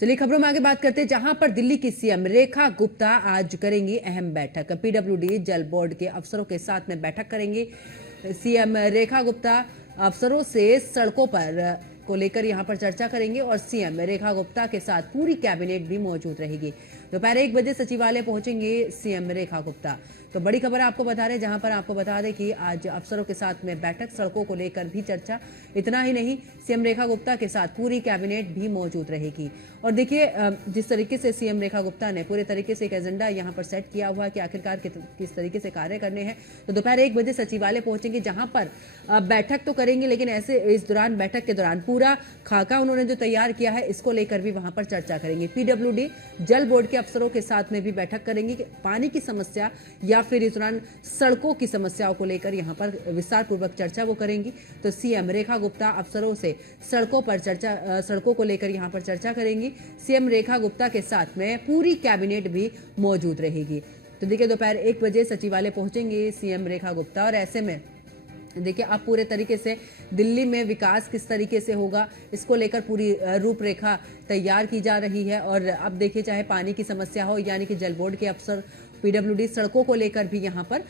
चलिए खबरों में आगे बात करते हैं, जहां पर दिल्ली की सीएम रेखा गुप्ता आज करेंगी अहम बैठक। पीडब्ल्यूडी जल बोर्ड के अफसरों के साथ में बैठक करेंगी। सीएम रेखा गुप्ता अफसरों से सड़कों पर को लेकर यहां पर चर्चा करेंगे और सीएम रेखा गुप्ता के साथ पूरी कैबिनेट भी मौजूद रहेगी। दोपहर 1 बजे सचिवालय पहुंचेंगे सीएम रेखा गुप्ता। तो बड़ी खबर आपको बता रहे, जहां पर आपको बता दें कि आज अफसरों के साथ में बैठक, सड़कों को लेकर भी चर्चा। इतना ही नहीं, सीएम रेखा गुप्ता के साथ पूरी कैबिनेट भी मौजूद रहेगी। और देखिए, जिस तरीके से सीएम रेखा गुप्ता ने पूरे तरीके से एक एजेंडा यहां पर सेट किया हुआ है कि आखिरकार किस तरीके से कार्य करने हैं। तो दोपहर 1 बजे सचिवालय पहुंचेंगे, जहां पर बैठक तो करेंगे, लेकिन ऐसे इस दौरान, बैठक के दौरान पूरा खाका उन्होंने जो तैयार किया है, इसको लेकर भी वहां पर चर्चा करेंगे। पीडब्ल्यूडी जल बोर्ड के अफसरों के साथ में भी बैठक करेंगे कि पानी की समस्या या फिर इस दौरान सड़कों की समस्याओं को लेकर यहां पर विस्तार पूर्वक चर्चा वो करेंगी। तो सीएम रेखा गुप्ता अफसरों से सड़कों को लेकर यहां पर चर्चा करेंगी। सीएम रेखा गुप्ता के साथ में पूरी कैबिनेट भी मौजूद रहेगी। तो देखिए, दोपहर 1 बजे सचिवालय पहुंचेंगे सीएम रेखा गुप्ता और ऐसे में देखिए, अब पूरे तरीके से दिल्ली में विकास किस तरीके से होगा, इसको लेकर पूरी रूपरेखा तैयार की जा रही है। और अब देखिए, चाहे पानी की समस्या हो, यानी कि जल बोर्ड के अफसर पीडब्ल्यूडी सड़कों को लेकर भी यहां पर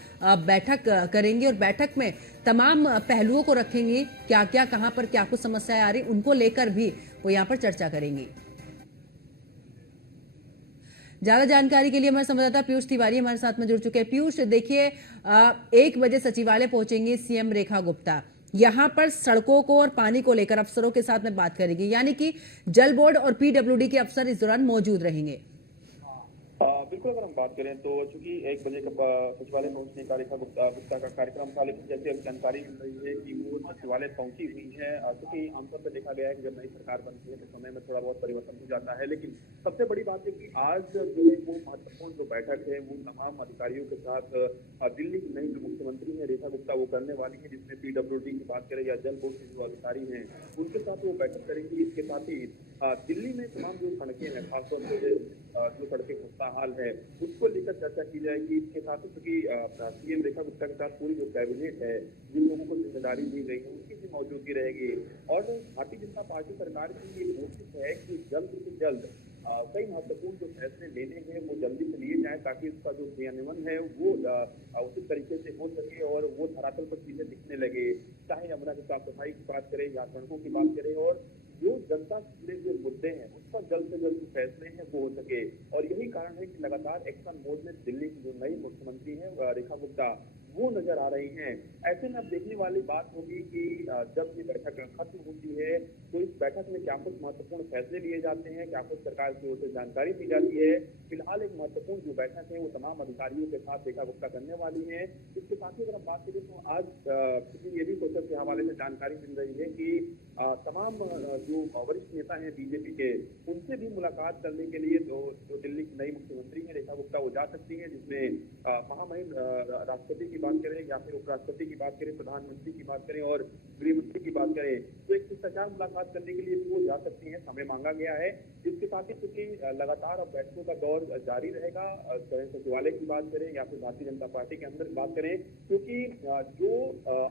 बैठक करेंगे और बैठक में तमाम पहलुओं को रखेंगे, क्या क्या कहां पर क्या कुछ समस्याएं आ रही, उनको लेकर भी वो यहां पर चर्चा करेंगी। ज्यादा जानकारी के लिए हमारे संवाददाता पीयूष तिवारी हमारे साथ में जुड़ चुके हैं। पीयूष, देखिए, 1 बजे सचिवालय पहुंचेंगे सीएम रेखा गुप्ता। यहां पर सड़कों को और पानी को लेकर अफसरों के साथ में बात करेगी, यानी कि जल बोर्ड और पीडब्ल्यूडी के अफसर इस दौरान मौजूद रहेंगे। बिल्कुल, अगर हम बात करें तो चूंकि 1 बजे का सचिवालय पहुंचने का रेखा गुप्ता का कार्यक्रम था, लेकिन जैसे अब जानकारी मिल रही है कि वो सचिवालय पहुंची हुई है। क्योंकि आमतौर पर देखा गया है कि जब नई सरकार बनती है तो समय में थोड़ा बहुत परिवर्तन हो जाता है, लेकिन सबसे बड़ी बात है कि आज जो है वो महत्वपूर्ण जो बैठक है वो तमाम अधिकारियों के साथ दिल्ली की नई जो मुख्यमंत्री है रेखा गुप्ता वो करने वाली है, जिसमें पीडब्ल्यूडी की बात करें या जल बोर्ड के जो अधिकारी हैं उनके साथ वो बैठक करेंगी। इसके साथ ही दिल्ली में तमाम जो सड़कें हैं, खासतौर से जो सड़कें खस्ता हाल है, उसको लेकर चर्चा की जाएगी। इसके साथ ही क्योंकि सीएम रेखा गुप्ता के साथ पूरी जो कैबिनेट है, जिन लोगों को जिम्मेदारी दी गई है, उनकी भी मौजूदगी रहेगी। और भारतीय जनता पार्टी सरकार की ये कोशिश है कि जल्द से जल्द कई महत्वपूर्ण जो फैसले लेने हैं वो जल्दी से लिए जाए, ताकि उसका जो क्रियान्वयन है वो उचित तरीके से हो सके और वो धरातल पर चीजें दिखने लगे। चाहे यमुना की साफ सफाई की बात करें या सड़कों की बात करें, और जो जनता से जुड़े जो मुद्दे हैं उस पर जल्द से जल्द फैसले हैं वो हो सके। और यही कारण है कि लगातार एक्शन मोड में दिल्ली की जो नई मुख्यमंत्री है रेखा गुप्ता वो नजर आ रही हैं। ऐसे में अब देखने वाली बात होगी कि जब ये बैठक खत्म होती है तो इस बैठक में क्या कुछ महत्वपूर्ण फैसले लिए जाते हैं, क्या कुछ सरकार की ओर से जानकारी दी जाती है। फिलहाल एक महत्वपूर्ण जो बैठक है वो तमाम अधिकारियों के साथ रेखा गुप्ता करने वाली है। इसके साथ ही अगर हम बात करें तो आज ये भी सोशल के हवाले से जानकारी मिल रही है कि तमाम जो वरिष्ठ नेता हैं बीजेपी के, उनसे भी मुलाकात करने के लिए जो दिल्ली की नई मुख्यमंत्री है रेखा गुप्ता वो जा सकती है, जिसमें महामहिम राष्ट्रपति की बात करें या फिर उपराष्ट्रपति की बात करें, प्रधानमंत्री की बात करें और गृह मंत्री की बात करें, तो एक शिष्टाचार मुलाकात करने के लिए वो जा सकती है, समय मांगा गया है। इसके साथ ही क्योंकि लगातार अब बैठकों का दौर जारी रहेगा, चाहे सचिवालय की बात करें या फिर भारतीय जनता पार्टी के अंदर बात करें, क्योंकि जो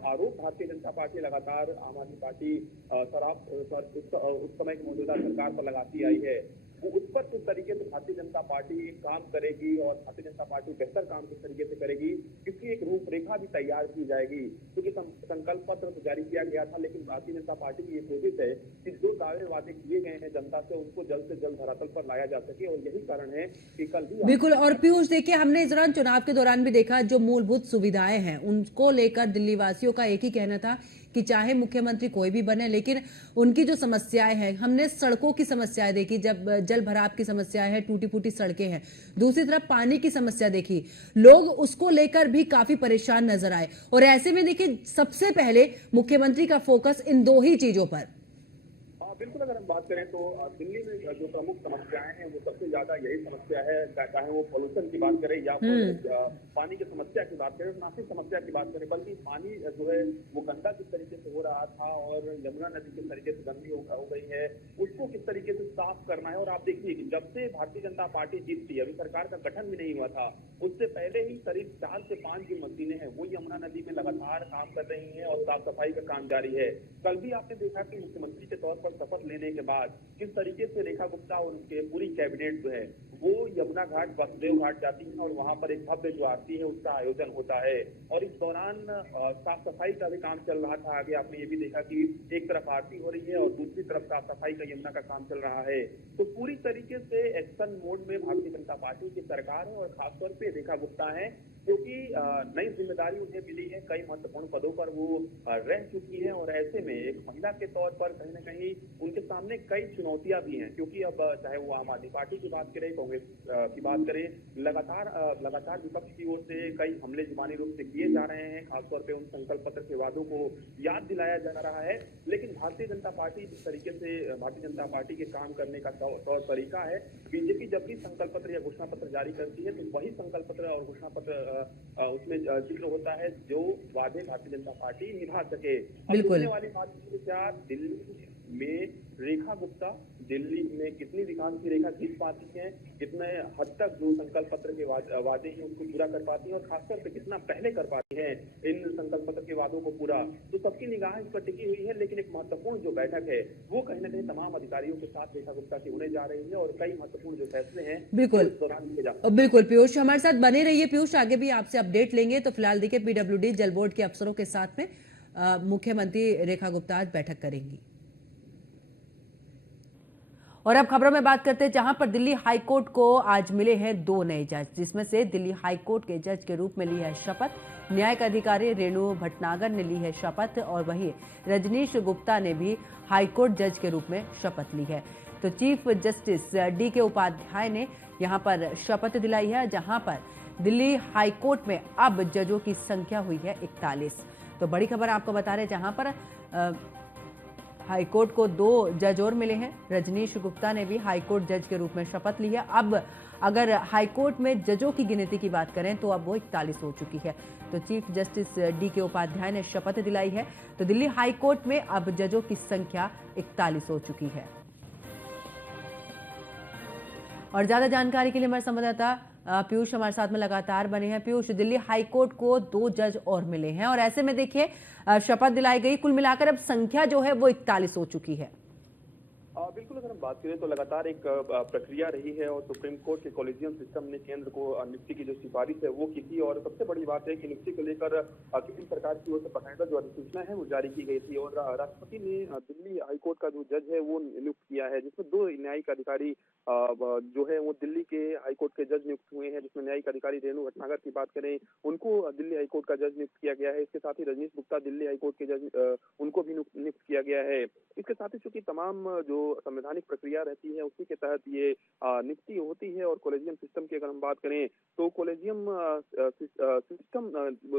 आरोप भारतीय जनता पार्टी लगातार आम आदमी पार्टी उस समय की मौजूदा सरकार पर लगाती आई है, वो उस पर किस तरीके से भारतीय जनता पार्टी काम करेगी और भारतीय जनता पार्टी बेहतर काम किस तरीके से करेगी, इसकी एक रूपरेखा भी तैयार की जाएगी। क्योंकि संकल्प पत्र तो जारी किया गया था, लेकिन भारतीय जनता पार्टी की ये कोशिश है कि जो दावे वादे किए गए हैं जनता से उनको जल्द से जल्द धरातल पर लाया जा सके, और यही कारण है कि कल भी बिल्कुल। और पीयूष, देखिए, हमने इस दौरान चुनाव के दौरान भी देखा, जो मूलभूत सुविधाएं हैं उनको लेकर दिल्ली वासियों का एक ही कहना था कि चाहे मुख्यमंत्री कोई भी बने, लेकिन उनकी जो समस्याएं हैं, हमने सड़कों की समस्याएं देखी, जब जल भराव की समस्या है, टूटी फूटी सड़कें हैं, दूसरी तरफ पानी की समस्या देखी, लोग उसको लेकर भी काफी परेशान नजर आए। और ऐसे में देखिए, सबसे पहले मुख्यमंत्री का फोकस इन 2 ही चीजों पर। बिल्कुल, अगर हम बात करें तो दिल्ली में जो प्रमुख समस्याएं हैं वो सबसे ज्यादा यही समस्या है, चाहे वो पोल्यूशन की बात करें या फिर पानी की समस्या की बात करें, नासिक समस्या की बात करें, बल्कि पानी जो है वो गंदा किस तरीके से हो रहा था और यमुना नदी किस तरीके से गंदी हो गई है, उसको किस तरीके से साफ करना है। और आप देखिए कि जब से भारतीय जनता पार्टी जीतती है, अभी सरकार का गठन भी नहीं हुआ था, उससे पहले ही करीब 4 से 5 जो मशीनें हैं वो यमुना नदी में लगातार काम कर रही है और साफ सफाई का काम जारी है। कल भी आपने देखा कि मुख्यमंत्री के तौर पर शपथ लेने के बाद किस तरीके से रेखा गुप्ता और उनके पूरी कैबिनेट जो है वो यमुना घाट वासुदेव घाट जाती है और वहां पर एक भव्य जो आरती है उसका आयोजन होता है। और इस दौरान साफ सफाई का भी काम चल रहा था। आगे आपने ये भी देखा कि एक तरफ आरती हो रही है और दूसरी तरफ साफ सफाई का यमुना का काम चल रहा है। तो पूरी तरीके से एक्शन मोड में भारतीय जनता पार्टी की सरकार है और खासतौर पे रेखा गुप्ता है, क्योंकि नई जिम्मेदारी उन्हें मिली है, कई महत्वपूर्ण पदों पर वो रह चुकी हैं और ऐसे में एक महिला के तौर पर कहीं न कहीं उनके सामने कई चुनौतियां भी हैं, क्योंकि अब चाहे वो आम आदमी पार्टी की बात करें, कांग्रेस की बात करें, लगातार विपक्ष की ओर से कई हमले जुबानी रूप से किए जा रहे हैं। खासतौर पर उन संकल्प पत्र के वादों को याद दिलाया जा रहा है। लेकिन भारतीय जनता पार्टी जिस तरीके से भारतीय जनता पार्टी के काम करने का तौर तरीका है, बीजेपी जब भी संकल्प पत्र या घोषणा पत्र जारी करती है तो वही संकल्प पत्र और घोषणा पत्र उसमें जिक्र होता है जो वादे भारतीय जनता पार्टी निभा सके। बिल्कुल। वाली बात क्या दिल्ली में रेखा गुप्ता दिल्ली में कितनी विकास की रेखा खींच पाती हैं, कितने हद तक जो संकल्प पत्र के वादे हैं उसको पूरा कर पाती हैं और खासतौर पे कितना पहले कर पाती हैं इन संकल्प पत्र के वादों को पूरा, तो सबकी निगाह इस पर टिकी हुई है। लेकिन एक महत्वपूर्ण जो बैठक है वो कहीं न कहीं तमाम अधिकारियों के साथ रेखा गुप्ता की होने जा रही है और कई महत्वपूर्ण जो फैसले हैं बिल्कुल इस दौरान लिए जा बिल्कुल पीयूष हमारे साथ बने रहिए। पीयूष, आगे भी आपसे अपडेट लेंगे। तो फिलहाल देखिए, पीडब्ल्यूडी जल बोर्ड के अफसरों के साथ में मुख्यमंत्री रेखा गुप्ता आज बैठक करेंगी। और अब खबरों में बात करते हैं, जहां पर दिल्ली हाईकोर्ट को आज मिले हैं 2 नए जज, जिसमें से दिल्ली हाईकोर्ट के जज के रूप में ली है शपथ न्यायिक अधिकारी रेणु भटनागर ने ली है शपथ, और वहीं रजनीश गुप्ता ने भी हाईकोर्ट जज के रूप में शपथ ली है। तो चीफ जस्टिस DK उपाध्याय ने यहां पर शपथ दिलाई है, जहां पर दिल्ली हाईकोर्ट में अब जजों की संख्या हुई है 41। तो बड़ी खबर आपको बता रहे हैं, जहां पर हाईकोर्ट को 2 जज और मिले हैं। रजनीश गुप्ता ने भी हाईकोर्ट जज के रूप में शपथ ली है। अब अगर हाईकोर्ट में जजों की गिनती की बात करें तो अब वो 41 हो चुकी है। तो चीफ जस्टिस DK उपाध्याय ने शपथ दिलाई है। तो दिल्ली हाईकोर्ट में अब जजों की संख्या 41 हो चुकी है। और ज्यादा जानकारी के लिए हमारे संवाददाता पीयूष हमारे साथ में लगातार बने हैं। पीयूष, दिल्ली हाईकोर्ट को 2 जज और मिले हैं और ऐसे में देखिए शपथ दिलाई गई, कुल मिलाकर अब संख्या जो है वो 41 हो चुकी है। बिल्कुल, अगर हम बात करें तो लगातार एक प्रक्रिया रही है और सुप्रीम कोर्ट के कॉलेजियम सिस्टम ने केंद्र को नियुक्ति की जो सिफारिश है वो की थी। और सबसे बड़ी बात है कि नियुक्ति को लेकर केंद्र सरकार की ओर से बाकायदा जो अधिसूचना है वो जारी की गई थी और राष्ट्रपति ने दिल्ली हाईकोर्ट का जो जज है वो नियुक्त किया है, जिसमें 2 न्यायिक अधिकारी जो है वो दिल्ली के हाईकोर्ट के जज नियुक्त हुए हैं। जिसमें न्यायिक अधिकारी रेणु भटनागर की बात करें, उनको दिल्ली हाईकोर्ट का जज नियुक्त किया गया है। इसके साथ ही रजनीश गुप्ता दिल्ली हाईकोर्ट के जज उनको भी नियुक्त किया गया है। इसके साथ ही चूंकि तमाम जो संवैधानिक प्रक्रिया रहती है उसी के तहत ये नियुक्ति होती है। और कॉलेजियम सिस्टम की अगर हम बात करें तो कॉलेजियम सिस्टम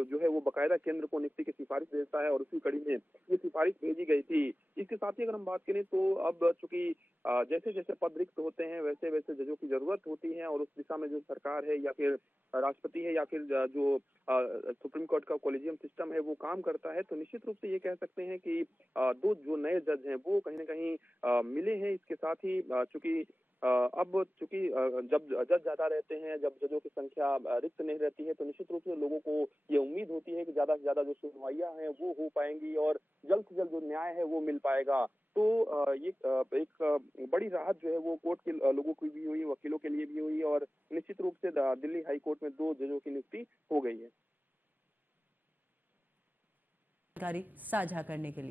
जो है वो बाकायदा केंद्र को नियुक्ति की सिफारिश देता है और उसी कड़ी में ये सिफारिश भेजी गई थी। इसके साथ ही अगर हम बात करें तो अब चूंकि जैसे जैसे पद रिक्त होते हैं वैसे वैसे जजों की जरूरत होती है और उस दिशा में जो सरकार है या फिर राष्ट्रपति है या फिर जो सुप्रीम कोर्ट का कॉलेजियम सिस्टम है वो काम करता है, तो निश्चित रूप से ये कह सकते हैं कि 2 जो नए जज हैं वो कहीं न कहीं मिले हैं। इसके साथ ही चूंकि जब जज ज्यादा रहते हैं, जब जजों की संख्या रिक्त नहीं रहती है, तो निश्चित रूप से लोगों को ये उम्मीद होती है कि ज्यादा से ज्यादा जो सुनवाइयां हैं वो हो पाएंगी और जल्द से जल्द जो न्याय है वो मिल पाएगा। तो ये एक बड़ी राहत जो है वो कोर्ट के लोगों की भी हुई, वकीलों के लिए भी हुई और निश्चित रूप से दिल्ली हाई कोर्ट में 2 जजों की नियुक्ति हो गई है। जानकारी साझा करने के लिए।